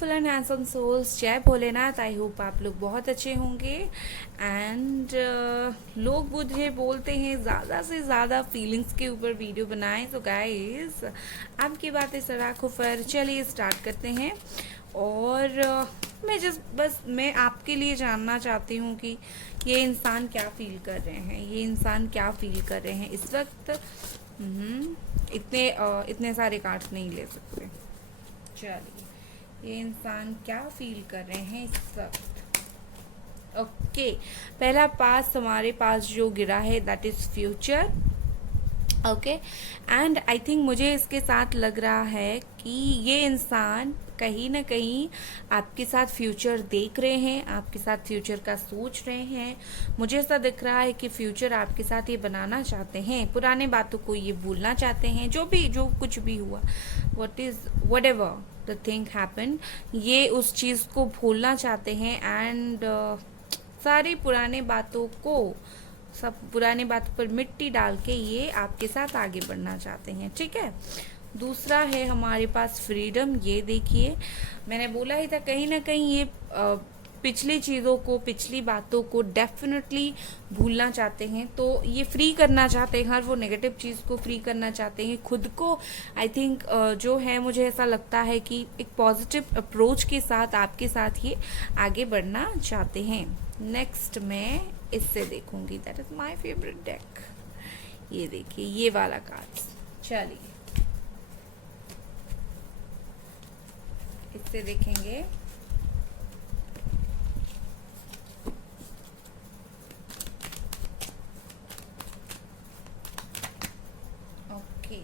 Beautiful and handsome souls, जय Bholenath. I hope आप लोग बहुत अच्छे होंगे। एंड लोग मुझे बोलते हैं ज़्यादा से ज़्यादा फीलिंग्स के ऊपर वीडियो बनाएं, तो गाइस आपकी बातें सराखों पर। चलिए स्टार्ट करते हैं। और मैं आपके लिए जानना चाहती हूँ कि ये इंसान क्या फील कर रहे हैं, ये इंसान क्या फील कर रहे हैं इस वक्त। इतने सारे कार्ड्स नहीं ले सकते। चलिए, ये इंसान क्या फील कर रहे हैं इस वक्त। ओके, पहला पास हमारे पास जो गिरा है that is future. Okay, and I think मुझे इसके साथ लग रहा है कि ये इंसान कहीं ना कहीं आपके साथ फ्यूचर देख रहे हैं, आपके साथ फ्यूचर का सोच रहे हैं। मुझे ऐसा दिख रहा है कि फ्यूचर आपके साथ ये बनाना चाहते हैं, पुराने बातों को ये भूलना चाहते हैं। जो कुछ भी हुआ, what ever the thing happen, ये उस चीज़ को भूलना चाहते हैं। एंड सारी पुरानी बातों पर मिट्टी डाल के ये आपके साथ आगे बढ़ना चाहते हैं। ठीक है, दूसरा है हमारे पास फ्रीडम। ये देखिए, मैंने बोला ही था कहीं ना कहीं ये पिछली चीज़ों को, पिछली बातों को डेफिनेटली भूलना चाहते हैं। तो ये फ्री करना चाहते हैं, हर वो नेगेटिव चीज़ को फ्री करना चाहते हैं खुद को। आई थिंक जो है, मुझे ऐसा लगता है कि एक पॉजिटिव अप्रोच के साथ आपके साथ ये आगे बढ़ना चाहते हैं। नेक्स्ट मैं इससे देखूंगी, that is my favourite deck. ये देखिए, ये वाला कार्ड। चलिए इससे देखेंगे। ओके,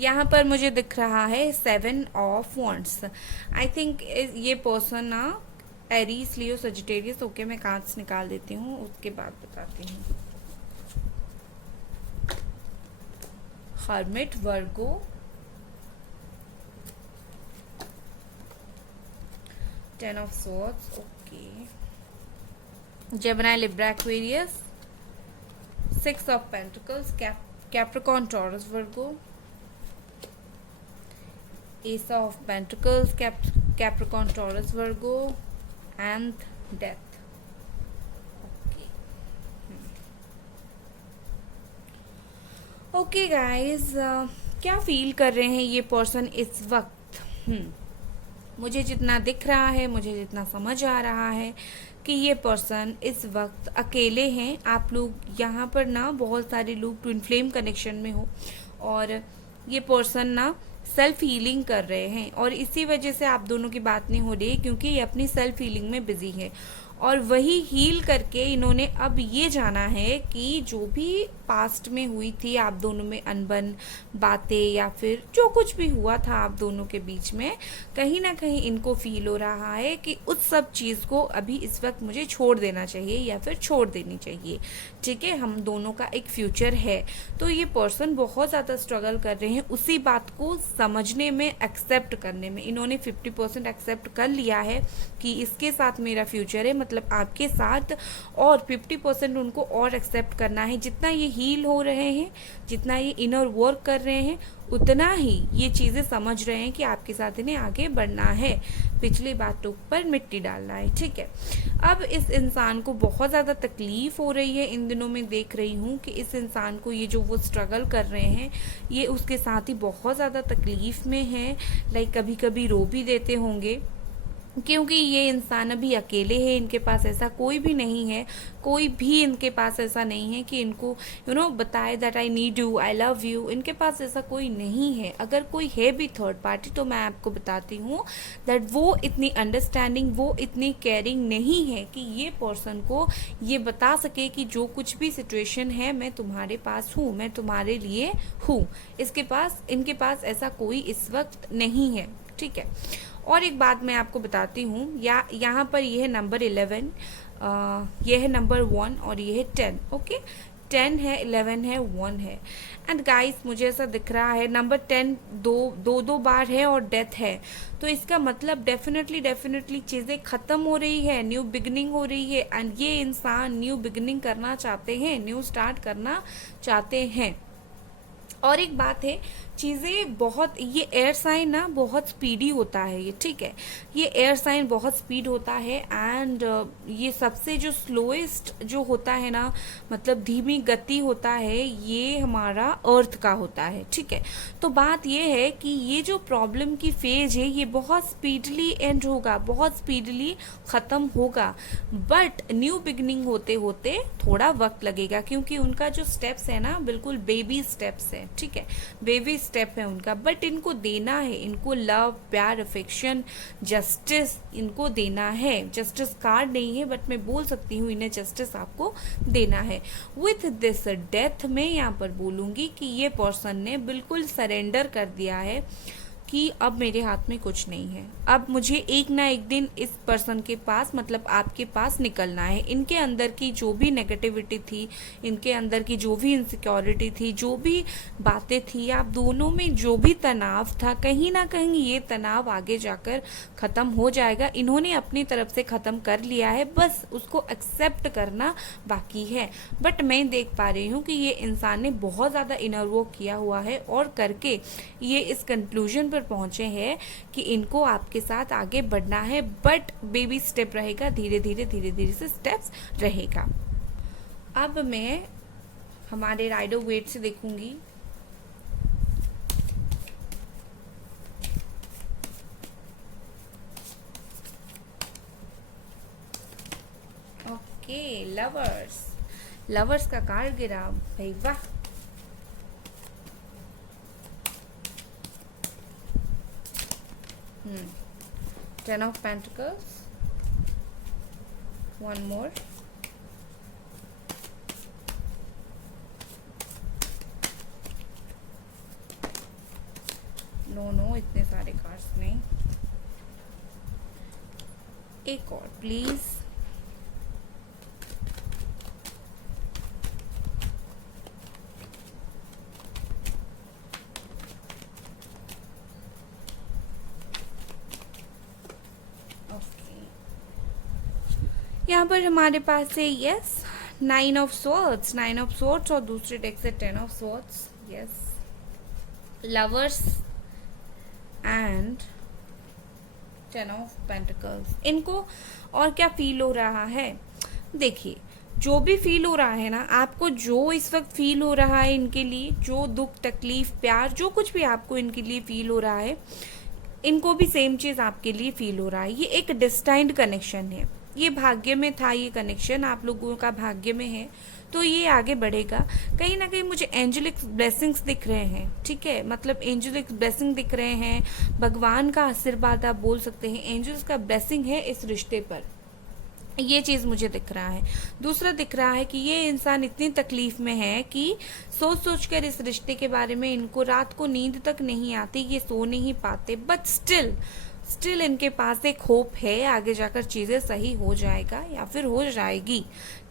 यहाँ पर मुझे दिख रहा है 7 ऑफ वॉन्ड्स। आई थिंक ये पर्सन ना एरीज, लियो, सजिटेरियस। ओके, मैं कार्ड्स निकाल देती हूँ, उसके बाद बताती हूँ। Hermit, Virgo, ten of swords. Okay, Gemini, Libra, Aquarius, 6 of pentacles, Capricorn, taurus, Virgo, S of pentacles, Capricorn, taurus, Virgo and death. Okay guys, क्या फील कर रहे हैं ये पर्सन इस वक्त। मुझे जितना दिख रहा है, मुझे जितना समझ आ रहा है कि ये पर्सन इस वक्त अकेले हैं। आप लोग यहाँ पर ना बहुत सारे लोग ट्विन फ्लेम कनेक्शन में हो, और ये पर्सन ना सेल्फ हीलिंग कर रहे हैं, और इसी वजह से आप दोनों की बात नहीं हो रही, क्योंकि ये अपनी सेल्फ हीलिंग में बिजी है। और वही हील करके इन्होंने अब ये जाना है कि जो भी पास्ट में हुई थी आप दोनों में अनबन बातें, या फिर जो कुछ भी हुआ था आप दोनों के बीच में, कहीं ना कहीं इनको फील हो रहा है कि उस सब चीज़ को अभी इस वक्त मुझे छोड़ देना चाहिए या फिर छोड़ देनी चाहिए। ठीक है, हम दोनों का एक फ्यूचर है। तो ये पर्सन बहुत ज़्यादा स्ट्रगल कर रहे हैं उसी बात को समझने में, एक्सेप्ट करने में। इन्होंने 50% एक्सेप्ट कर लिया है कि इसके साथ मेरा फ्यूचर है, मतलब आपके साथ, और 50% उनको और एक्सेप्ट करना है। जितना ये हील हो रहे हैं, जितना ये इनर वर्क कर रहे हैं, उतना ही ये चीज़ें समझ रहे हैं कि आपके साथ इन्हें आगे बढ़ना है, पिछली बातों पर मिट्टी डालना है। ठीक है, अब इस इंसान को बहुत ज़्यादा तकलीफ हो रही है। इन दिनों में देख रही हूँ कि इस इंसान को ये जो वो स्ट्रगल कर रहे हैं, ये उसके साथ ही बहुत ज़्यादा तकलीफ में है। लाइक कभी कभी रो भी देते होंगे, क्योंकि ये इंसान अभी अकेले है। इनके पास ऐसा कोई भी नहीं है, कोई भी इनके पास ऐसा नहीं है कि इनको बताए that I need you, I love you. इनके पास ऐसा कोई नहीं है। अगर कोई है भी थर्ड पार्टी, तो मैं आपको बताती हूँ दैट वो इतनी अंडरस्टैंडिंग, वो इतनी केयरिंग नहीं है कि ये पर्सन को ये बता सके कि जो कुछ भी सिचुएशन है, मैं तुम्हारे पास हूँ, मैं तुम्हारे लिए हूँ। इनके पास ऐसा कोई इस वक्त नहीं है। ठीक है, और एक बात मैं आपको बताती हूँ, यहाँ पर ये है नंबर 11, ये है नंबर 1, और ये है 10। ओके, 10 है, 11 है, 1 है। एंड गाइस, मुझे ऐसा दिख रहा है नंबर 10 दो बार है और डेथ है। तो इसका मतलब डेफिनेटली चीज़ें ख़त्म हो रही है, न्यू बिगनिंग हो रही है। एंड ये इंसान न्यू बिगनिंग करना चाहते हैं, न्यू स्टार्ट करना चाहते हैं। और एक बात है चीज़ें बहुत, ये एयर साइन ना बहुत स्पीडी होता है ये, ठीक है, ये एयर साइन बहुत स्पीड होता है। एंड ये सबसे जो स्लोएस्ट जो होता है ना, मतलब धीमी गति होता है, ये हमारा अर्थ का होता है, ठीक है। तो बात ये है कि ये जो प्रॉब्लम की फेज है ये बहुत स्पीडली एंड होगा, बहुत स्पीडली ख़त्म होगा, बट न्यू बिगनिंग होते होते थोड़ा वक्त लगेगा, क्योंकि उनका जो स्टेप्स है ना बिल्कुल बेबी स्टेप्स है, ठीक है, बेबी स्टेप है उनका। बट इनको देना है, इनको लव, प्यार, अफेक्शन, जस्टिस इनको देना है। जस्टिस कार्ड नहीं है बट मैं बोल सकती हूँ इन्हें जस्टिस आपको देना है। विथ दिस डेथ मैं यहाँ पर बोलूँगी कि ये पर्सन ने बिल्कुल सरेंडर कर दिया है कि अब मेरे हाथ में कुछ नहीं है, अब मुझे एक ना एक दिन इस पर्सन के पास, मतलब आपके पास निकलना है। इनके अंदर की जो भी नेगेटिविटी थी, इनके अंदर की जो भी इनसिक्योरिटी थी, जो भी बातें थी, आप दोनों में जो भी तनाव था, कहीं ना कहीं ये तनाव आगे जाकर ख़त्म हो जाएगा। इन्होंने अपनी तरफ से ख़त्म कर लिया है, बस उसको एक्सेप्ट करना बाकी है। बट मैं देख पा रही हूँ कि ये इंसान ने बहुत ज़्यादा इनर वर्क किया हुआ है और करके ये इस कंक्लूजन पर पहुंचे हैं कि इनको आपके साथ आगे बढ़ना है, बट बेबी स्टेप रहेगा, धीरे धीरे से स्टेप्स रहेगा। अब मैं हमारे राइडर वेट से देखूंगी। ओके, लवर्स, लवर्स का कार्ड गिरा भाई, वाह। Ten of Pentacles, one more, no इतने सारे कार्ड्स नहीं, एक और प्लीज। यहाँ पर हमारे पास है yes, 9 of swords, 9 of swords, और दूसरे डेक से 10 of swords, yes, lovers and 10 of pentacles. इनको और क्या फील हो रहा है, देखिए जो भी फील हो रहा है ना आपको, जो इस वक्त फील हो रहा है इनके लिए, जो दुख, तकलीफ, प्यार, जो कुछ भी आपको इनके लिए फील हो रहा है, इनको भी सेम चीज़ आपके लिए फील हो रहा है। ये एक डिस्टाइंड कनेक्शन है, ये भाग्य में था, ये कनेक्शन आप लोगों का भाग्य में है, तो ये आगे बढ़ेगा। कहीं ना कहीं मुझे एंजेलिक ब्लेसिंग्स दिख रहे हैं, ठीक है, मतलब एंजेलिक ब्लेसिंग दिख रहे हैं, भगवान का आशीर्वाद आप बोल सकते हैं, एंजल्स का ब्लेसिंग है इस रिश्ते पर, ये चीज़ मुझे दिख रहा है। दूसरा दिख रहा है कि ये इंसान इतनी तकलीफ में है कि सोच कर इस रिश्ते के बारे में इनको रात को नींद तक नहीं आती, ये सो नहीं पाते, बट स्टिल इनके पास एक होप है, आगे जाकर चीज़ें सही हो जाएगा या फिर हो जाएगी,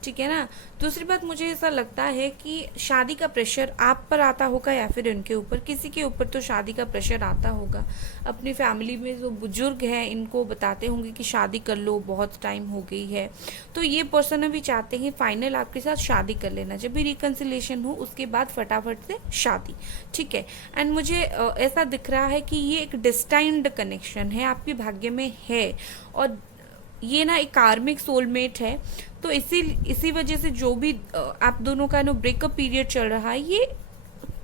ठीक है ना। दूसरी बात, मुझे ऐसा लगता है कि शादी का प्रेशर आप पर आता होगा या फिर इनके ऊपर, किसी के ऊपर तो शादी का प्रेशर आता होगा। अपनी फैमिली में जो बुजुर्ग हैं इनको बताते होंगे कि शादी कर लो, बहुत टाइम हो गई है, तो ये पर्सन अभी चाहते हैं फाइनल आपके साथ शादी कर लेना, जब भी रिकन्सिलेशन हो उसके बाद फटाफट से शादी, ठीक है। एंड मुझे ऐसा दिख रहा है कि ये एक डिस्टाइंड कनेक्शन है, आपके भाग्य में है, और ये ना एक कार्मिक सोलमेट है, तो इसी वजह से जो भी आप दोनों का नो ब्रेकअप पीरियड चल रहा है, ये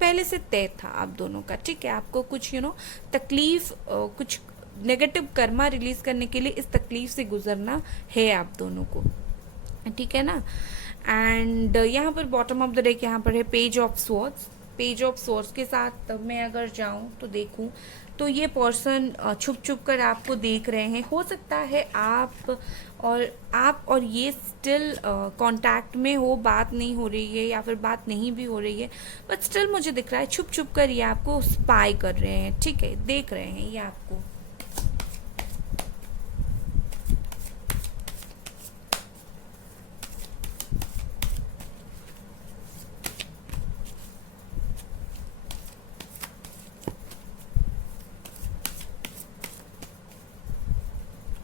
पहले से तय था आप दोनों का, ठीक है। आपको कुछ तकलीफ, कुछ नेगेटिव कर्मा रिलीज करने के लिए इस तकलीफ से गुजरना है आप दोनों को, ठीक है ना। एंड यहाँ पर बॉटम ऑफ द डेक यहाँ पर है page of swords. Page of swords के साथ मैं अगर जाऊँ तो देखूँ तो ये पर्सन छुप कर आपको देख रहे हैं। हो सकता है आप और ये स्टिल कांटेक्ट में हो, बात नहीं हो रही है या फिर बात नहीं भी हो रही है, बट स्टिल मुझे दिख रहा है छुप कर ये आपको स्पाई कर रहे हैं, ठीक है, देख रहे हैं ये आपको।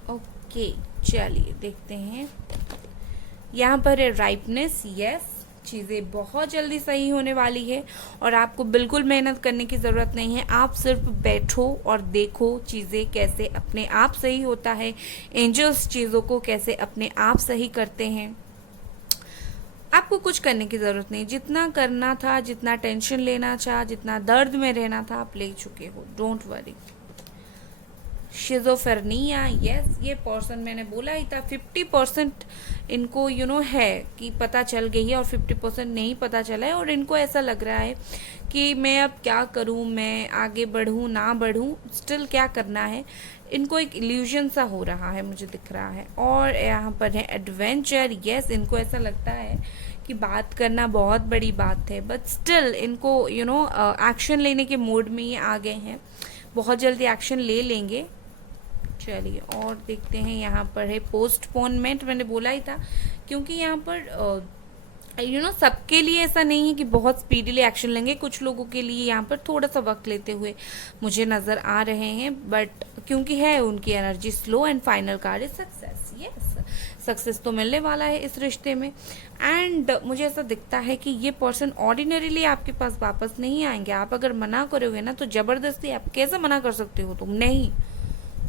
ओके, चलिए देखते हैं। यहाँ पर है राइपनेस, यस, चीज़ें बहुत जल्दी सही होने वाली है और आपको बिल्कुल मेहनत करने की ज़रूरत नहीं है। आप सिर्फ बैठो और देखो चीज़ें कैसे अपने आप सही होता है, एंजल्स चीज़ों को कैसे अपने आप सही करते हैं। आपको कुछ करने की ज़रूरत नहीं, जितना करना था, जितना टेंशन लेना था, जितना दर्द में रहना था, आप ले चुके हो। Don't worry. शिज़ोफ्रेनिया, यस, ये पर्सन मैंने बोला ही था 50% इनको है कि पता चल गई है और 50% नहीं पता चला है और इनको ऐसा लग रहा है कि मैं अब क्या करूं, मैं आगे बढ़ूं ना बढ़ूं, स्टिल क्या करना है। इनको एक इल्यूजन सा हो रहा है, मुझे दिख रहा है। और यहाँ पर है एडवेंचर, यस, इनको ऐसा लगता है कि बात करना बहुत बड़ी बात है, बट स्टिल इनको एक्शन लेने के मूड में ये आ गए हैं, बहुत जल्दी एक्शन ले लेंगे। चलिए और देखते हैं, यहाँ पर है पोस्टपोनमेंट, मैंने बोला ही था, क्योंकि यहाँ पर सबके लिए ऐसा नहीं है कि बहुत स्पीडीली एक्शन लेंगे। कुछ लोगों के लिए यहाँ पर थोड़ा सा वक्त लेते हुए मुझे नज़र आ रहे हैं, बट क्योंकि है उनकी energy slow and final card is success. Yes, success तो मिलने वाला है इस रिश्ते में। एंड मुझे ऐसा दिखता है कि ये पर्सन ऑर्डिनरीली आपके पास वापस नहीं आएंगे। आप अगर मना करोगे ना तो ज़बरदस्ती, आप कैसे मना कर सकते हो? तुम नहीं,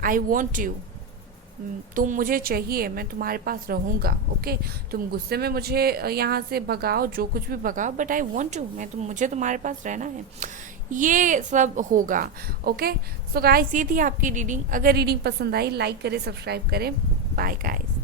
आई वॉन्ट यू, तुम मुझे चाहिए, मैं तुम्हारे पास रहूँगा। ओके, तुम गुस्से में मुझे यहाँ से भगाओ, जो कुछ भी भगाओ, बट आई वॉन्ट यू, मुझे तुम्हारे पास रहना है, ये सब होगा। ओके, सो गाइस, ये थी आपकी रीडिंग। अगर रीडिंग पसंद आई, लाइक करें, सब्सक्राइब करें। Bye guys.